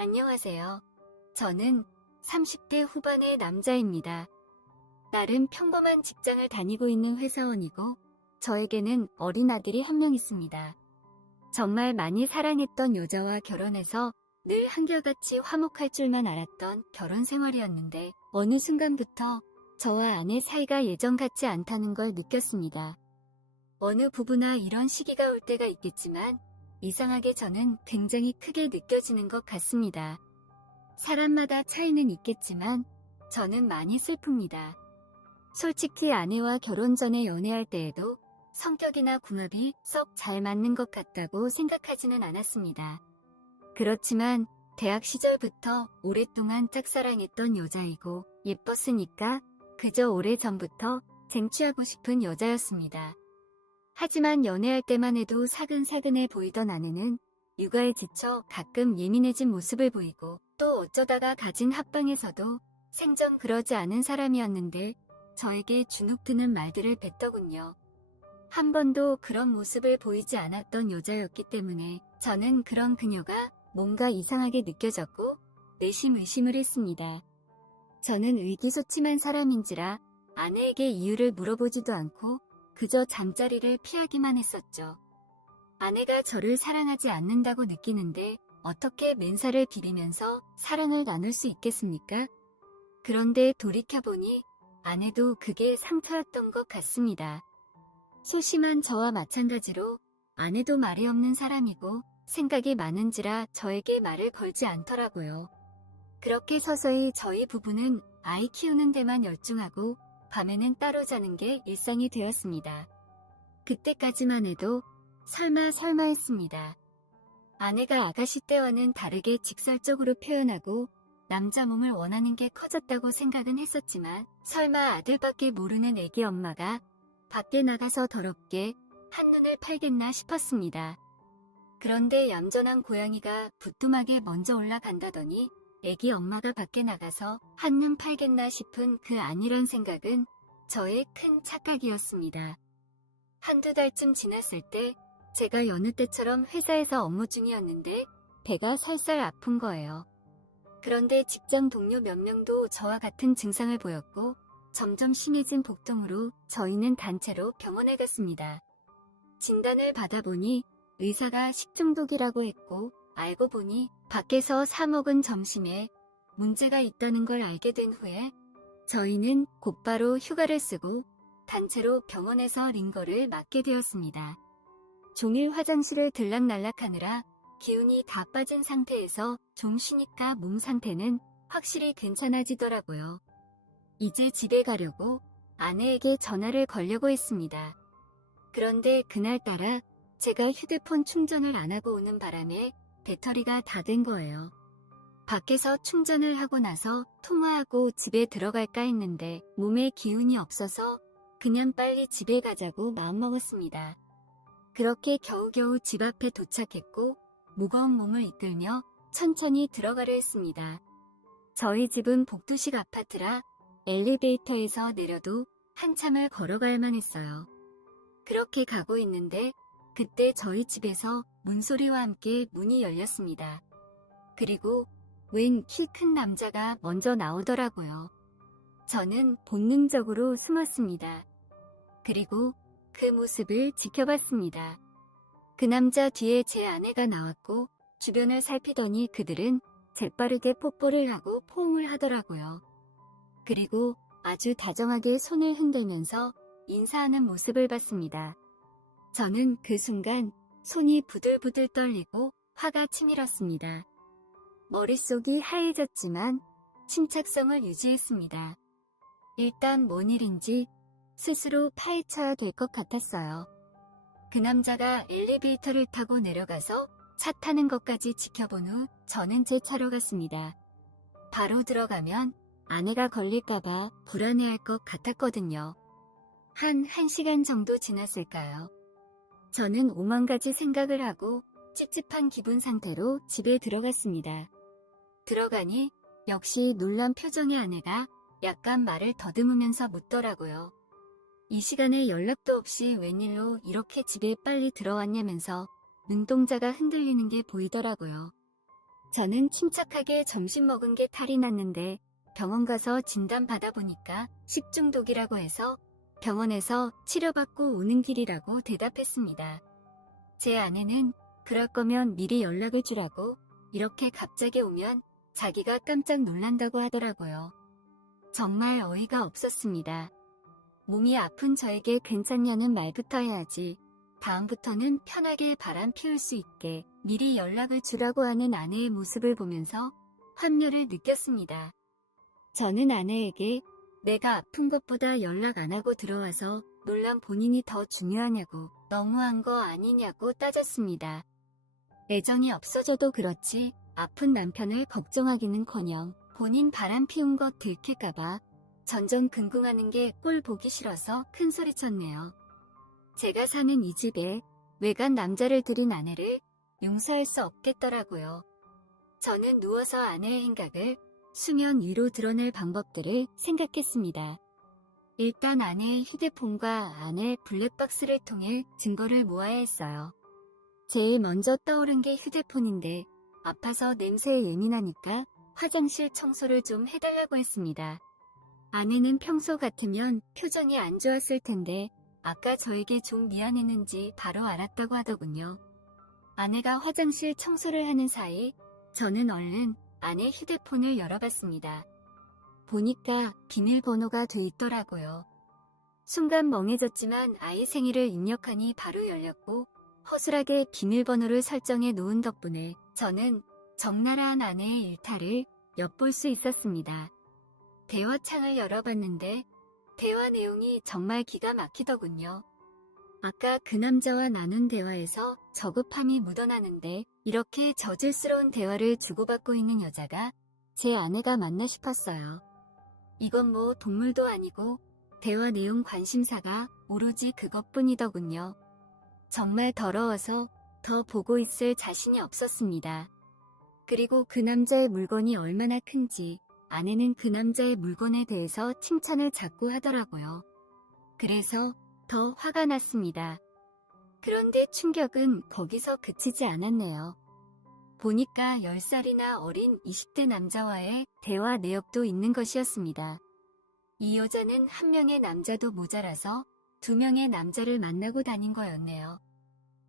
안녕하세요. 저는 30대 후반의 남자입니다. 나름 평범한 직장을 다니고 있는 회사원이고, 저에게는 어린 아들이 한 명 있습니다. 정말 많이 사랑했던 여자와 결혼해서 늘 한결같이 화목할 줄만 알았던 결혼 생활이었는데, 어느 순간부터 저와 아내 사이가 예전 같지 않다는 걸 느꼈습니다. 어느 부부나 이런 시기가 올 때가 있겠지만, 이상하게 저는 굉장히 크게 느껴지는 것 같습니다. 사람마다 차이는 있겠지만 저는 많이 슬픕니다. 솔직히 아내와 결혼 전에 연애할 때에도 성격이나 궁합이 썩 잘 맞는 것 같다고 생각하지는 않았습니다. 그렇지만 대학 시절부터 오랫동안 짝사랑했던 여자이고 예뻤으니까 그저 오래전부터 쟁취하고 싶은 여자였습니다. 하지만 연애할 때만 해도 사근사근해 보이던 아내는 육아에 지쳐 가끔 예민해진 모습을 보이고 또 어쩌다가 가진 합방에서도 생전 그러지 않은 사람이었는데 저에게 주눅드는 말들을 뱉더군요. 한 번도 그런 모습을 보이지 않았던 여자였기 때문에 저는 그런 그녀가 뭔가 이상하게 느껴졌고 내심 의심을 했습니다. 저는 의기소침한 사람인지라 아내에게 이유를 물어보지도 않고 그저 잠자리를 피하기만 했었죠. 아내가 저를 사랑하지 않는다고 느끼는데 어떻게 맨살을 비비면서 사랑을 나눌 수 있겠습니까? 그런데 돌이켜보니 아내도 그게 상처였던 것 같습니다. 소심한 저와 마찬가지로 아내도 말이 없는 사람이고 생각이 많은지라 저에게 말을 걸지 않더라고요. 그렇게 서서히 저희 부부는 아이 키우는 데만 열중하고 밤에는 따로 자는 게 일상이 되었습니다. 그때까지만 해도 설마 했습니다. 아내가 아가씨 때와는 다르게 직설적으로 표현하고 남자 몸을 원하는 게 커졌다고 생각은 했었지만 설마 아들밖에 모르는 애기 엄마가 밖에 나가서 더럽게 한눈을 팔겠나 싶었습니다. 그런데 얌전한 고양이가 부뚜막에 먼저 올라간다더니 애기 엄마가 밖에 나가서 한눈 팔겠나 싶은 그 아니란 생각은 저의 큰 착각이었습니다. 한두 달쯤 지났을 때 제가 여느 때처럼 회사에서 업무 중이었는데 배가 설설 아픈 거예요. 그런데 직장 동료 몇 명도 저와 같은 증상을 보였고 점점 심해진 복통으로 저희는 단체로 병원에 갔습니다. 진단을 받아보니 의사가 식중독이라고 했고 알고 보니 밖에서 사 먹은 점심에 문제가 있다는 걸 알게 된 후에 저희는 곧바로 휴가를 쓰고 단체로 병원에서 링거를 맞게 되었습니다. 종일 화장실을 들락날락하느라 기운이 다 빠진 상태에서 좀 쉬니까 몸 상태는 확실히 괜찮아지더라고요. 이제 집에 가려고 아내에게 전화를 걸려고 했습니다. 그런데 그날따라 제가 휴대폰 충전을 안 하고 오는 바람에 배터리가 다 된 거예요. 밖에서 충전을 하고 나서 통화하고 집에 들어갈까 했는데 몸에 기운이 없어서 그냥 빨리 집에 가자고 마음먹었습니다. 그렇게 겨우겨우 집 앞에 도착했고 무거운 몸을 이끌며 천천히 들어가려 했습니다. 저희 집은 복도식 아파트라 엘리베이터에서 내려도 한참을 걸어가야만 했어요. 그렇게 가고 있는데 그때 저희 집에서 문소리와 함께 문이 열렸습니다. 그리고 웬 키 큰 남자가 먼저 나오더라고요. 저는 본능적으로 숨었습니다. 그리고 그 모습을 지켜봤습니다. 그 남자 뒤에 제 아내가 나왔고 주변을 살피더니 그들은 재빠르게 뽀뽀를 하고 포옹을 하더라고요. 그리고 아주 다정하게 손을 흔들면서 인사하는 모습을 봤습니다. 저는 그 순간 손이 부들부들 떨리고 화가 치밀었습니다. 머릿속이 하얘졌지만 침착성을 유지했습니다. 일단 뭔 일인지 스스로 파헤쳐야 될 것 같았어요. 그 남자가 엘리베이터를 타고 내려가서 차 타는 것까지 지켜본 후 저는 제 차로 갔습니다. 바로 들어가면 아내가 걸릴까봐 불안해할 것 같았거든요. 한 1시간 정도 지났을까요? 저는 오만 가지 생각을 하고 찝찝한 기분 상태로 집에 들어갔습니다. 들어가니 역시 놀란 표정의 아내가 약간 말을 더듬으면서 묻더라고요. 이 시간에 연락도 없이 웬일로 이렇게 집에 빨리 들어왔냐면서 눈동자가 흔들리는 게 보이더라고요. 저는 침착하게 점심 먹은 게 탈이 났는데 병원 가서 진단 받아보니까 식중독이라고 해서 병원에서 치료받고 오는 길이라고 대답했습니다. 제 아내는 그럴 거면 미리 연락을 주라고 이렇게 갑자기 오면 자기가 깜짝 놀란다고 하더라고요. 정말 어이가 없었습니다. 몸이 아픈 저에게 괜찮냐는 말부터 해야지. 다음부터는 편하게 바람 피울 수 있게 미리 연락을 주라고 하는 아내의 모습을 보면서 환멸을 느꼈습니다. 저는 아내에게 내가 아픈 것보다 연락 안 하고 들어와서 놀란 본인이 더 중요하냐고 너무한 거 아니냐고 따졌습니다. 애정이 없어져도 그렇지 아픈 남편을 걱정하기는커녕 본인 바람 피운 것 들킬까봐 전전긍긍하는 게 꼴 보기 싫어서 큰 소리쳤네요. 제가 사는 이 집에 외간 남자를 들인 아내를 용서할 수 없겠더라고요. 저는 누워서 아내의 행각을 수면 위로 드러낼 방법들을 생각했습니다. 일단 아내의 휴대폰과 아내의 블랙박스를 통해 증거를 모아야 했어요. 제일 먼저 떠오른 게 휴대폰인데 아파서 냄새에 예민하니까 화장실 청소를 좀 해달라고 했습니다. 아내는 평소 같으면 표정이 안 좋았을 텐데 아까 저에게 좀 미안했는지 바로 알았다고 하더군요. 아내가 화장실 청소를 하는 사이 저는 얼른 아내 휴대폰을 열어봤습니다. 보니까 비밀번호가 돼 있더라고요. 순간 멍해졌지만 아이 생일을 입력하니 바로 열렸고 허술하게 비밀번호를 설정해 놓은 덕분에 저는 적나라한 아내의 일탈을 엿볼 수 있었습니다. 대화창을 열어봤는데 대화 내용이 정말 기가 막히더군요. 아까 그 남자와 나눈 대화에서 저급함이 묻어나는데 이렇게 저질스러운 대화를 주고받고 있는 여자가 제 아내가 맞나 싶었어요. 이건 뭐 동물도 아니고 대화 내용 관심사가 오로지 그것뿐이더군요. 정말 더러워서 더 보고 있을 자신이 없었습니다. 그리고 그 남자의 물건이 얼마나 큰지 아내는 그 남자의 물건에 대해서 칭찬을 자꾸 하더라고요. 그래서 더 화가 났습니다. 그런데 충격은 거기서 그치지 않았네요. 보니까 10살이나 어린 20대 남자와의 대화 내역도 있는 것이었습니다. 이 여자는 한 명의 남자도 모자라서 2명의 남자를 만나고 다닌 거였네요.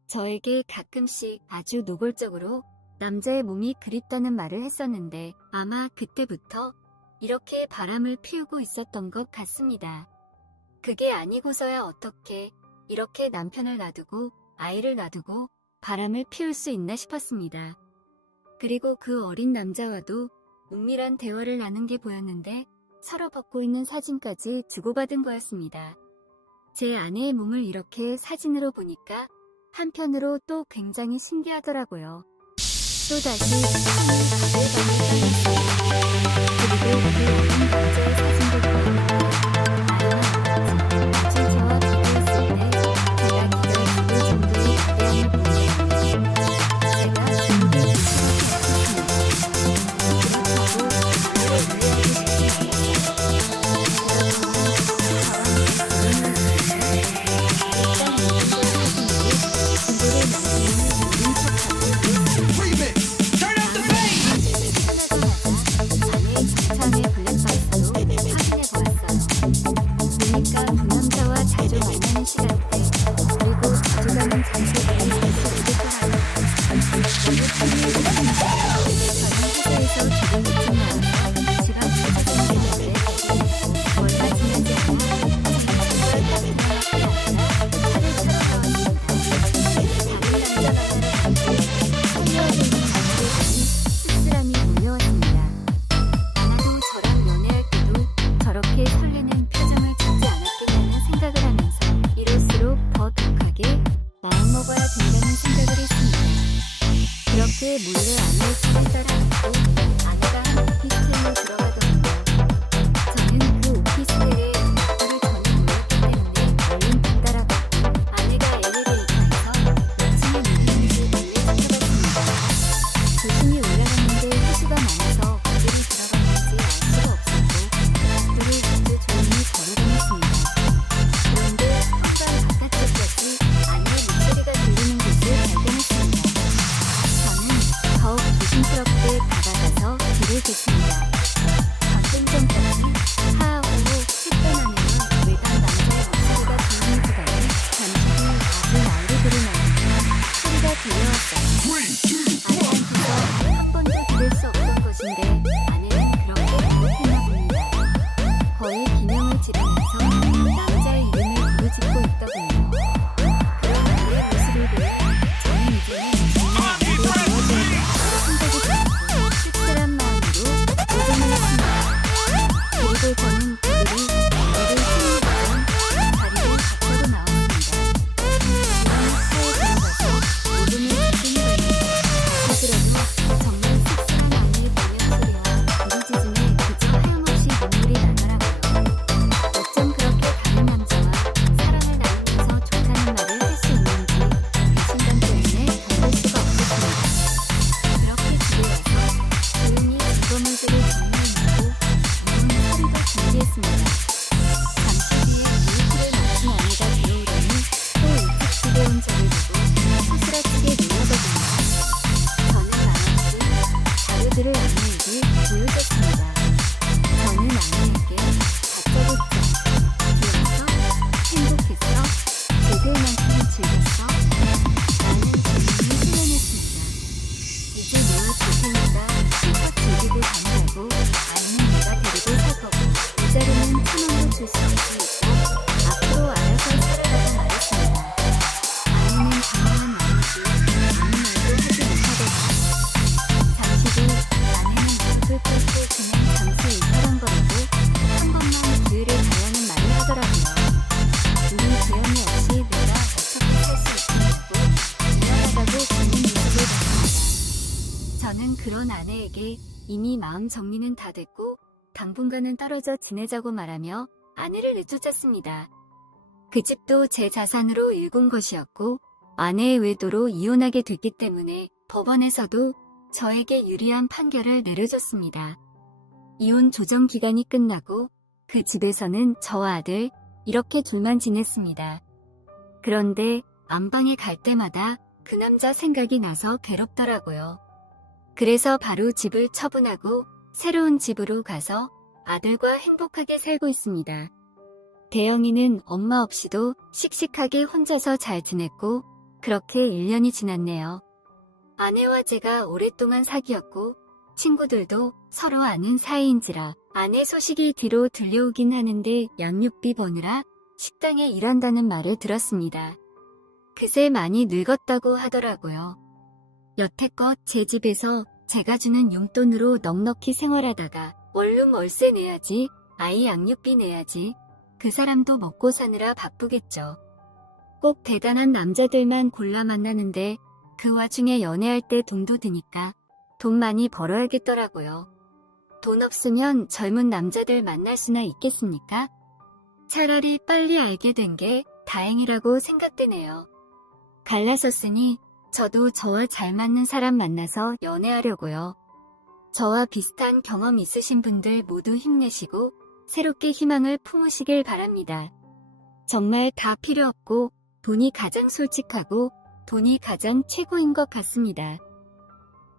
저에게 가끔씩 아주 노골적으로 남자의 몸이 그립다는 말을 했었는데 아마 그때부터 이렇게 바람을 피우고 있었던 것 같습니다. 그게 아니고서야 어떻게 이렇게 남편을 놔두고 아이를 놔두고 바람을 피울 수 있나 싶었습니다. 그리고 그 어린 남자와도 은밀한 대화를 나눈 게 보였는데 서로 벗고 있는 사진까지 주고받은 거였습니다. 제 아내의 몸을 이렇게 사진으로 보니까 한편으로 또 굉장히 신기하더라고요. 또다시 손이 바글바글 떨렸어요. 그리고 그 어린 남자의 사진도 보였는데 저와 비교했을 때 제가 기절 죽을 정도의 기대함을 보이더라고요. 제가 준비를 생각했습니다. 그렇다고 그를 이해하기 쉽지 않았어요. 일단 이 정도의 사진으로 증거를 남기는 모른 척하고 모르겠습니다. 박근정까지 하하호호 했던 아내는 외간 남자의 목소리가 들리는 시간에 잠시 뒤 아들 난리들을 날리며 소리가 들려왔어요. 아내한테서 한 번도 들을 수 없던 것인데 아내는 그렇게 행복했나 봅니다. 거의 비명을 지르면서 남자의 이름을 부르짖고 있더군요. 그런 아내의 모습을 보니 저는 이제는 정말 아내를 도와줘야겠다고 생각이 들었고 씁쓸한 마음으로 오줌을 했습니다. 그리고 저는 그들이 아내를 힘들어하던 자리를 밖으로 나왔습니다. 그런 차에 들어가서 오줌을 씻은 거예요. 그러도 정말 씁쓸한 아내의 비명 소리와 부르짖음에 그저 하염없이 눈물이 나더라고요. 어쩜 그렇게 다른 남자와 사랑을 나누면서 좋다는 말을 할 수 있는지 그 순간 때문에 견딜 수가 없었습니다. 그렇게 집에 와서 조용히 물건들을 정리해놓고 저는 서류를 준비했습니다. 잠시 뒤에 미우새를 맡은 아내가 들어오더니 또 일찍 집에 온 저를 보고 소스라치게 놀라더군요. 저는 말없이 자료들을 아내에게 보여줬습니다. 저는 아내에게 다짜고짜 귀여웠어? 행복했어? 즐길 만큼 즐겼어? 나는 정말 후련했습니다. 이제 내가 줄 테니까 실컷 즐기고 다니라고. 아이는 내가 데리고 살 거고 이자리는 1,000원도 줄 수 없으니까 앞으로 알아서 살아라고 말했습니다. 아내는 당황한 나머지 아무 말도 하지 못하더군요. 잠시 뒤 아내는 무릎을 꿇고 그냥 잠시 일사랑거리고 한 번만 기회를 달라는 말을 하더라고요. 우리 부연이 없이 내가 어떻게 살 수 있겠냐고 미안하다고 묻는 모습을 봤습니다. 저는 그런 아내에게 이미 마음 정리는 다 됐고 당분간은 떨어져 지내자고 말하며 아내를 내쫓았습니다. 그 집도 제 자산으로 일군 것이었고 아내의 외도로 이혼하게 됐기 때문에 법원에서도 저에게 유리한 판결을 내려줬습니다. 이혼 조정 기간이 끝나고 그 집에서는 저와 아들 이렇게 둘만 지냈습니다. 그런데 안방에 갈 때마다 그 남자 생각이 나서 괴롭더라고요. 그래서 바로 집을 처분하고 새로운 집으로 가서 아들과 행복하게 살고 있습니다. 대영이는 엄마 없이도 씩씩하게 혼자서 잘 지냈고 그렇게 1년이 지났네요. 아내와 제가 오랫동안 사귀었고 친구들도 서로 아는 사이인지라 아내 소식이 뒤로 들려오긴 하는데 양육비 버느라 식당에 일한다는 말을 들었습니다. 그새 많이 늙었다고 하더라고요. 여태껏 제 집에서 제가 주는 용돈으로 넉넉히 생활하다가 원룸 월세 내야지, 아이 양육비 내야지, 그 사람도 먹고 사느라 바쁘겠죠. 꼭 대단한 남자들만 골라 만나는데 그 와중에 연애할 때 돈도 드니까 돈 많이 벌어야겠더라고요. 돈 없으면 젊은 남자들 만날 수나 있겠습니까? 차라리 빨리 알게 된 게 다행이라고 생각되네요. 갈라섰으니 저도 저와 잘 맞는 사람 만나서 연애하려고요. 저와 비슷한 경험 있으신 분들 모두 힘내시고 새롭게 희망을 품으시길 바랍니다. 정말 다 필요 없고 돈이 가장 솔직하고 돈이 가장 최고인 것 같습니다.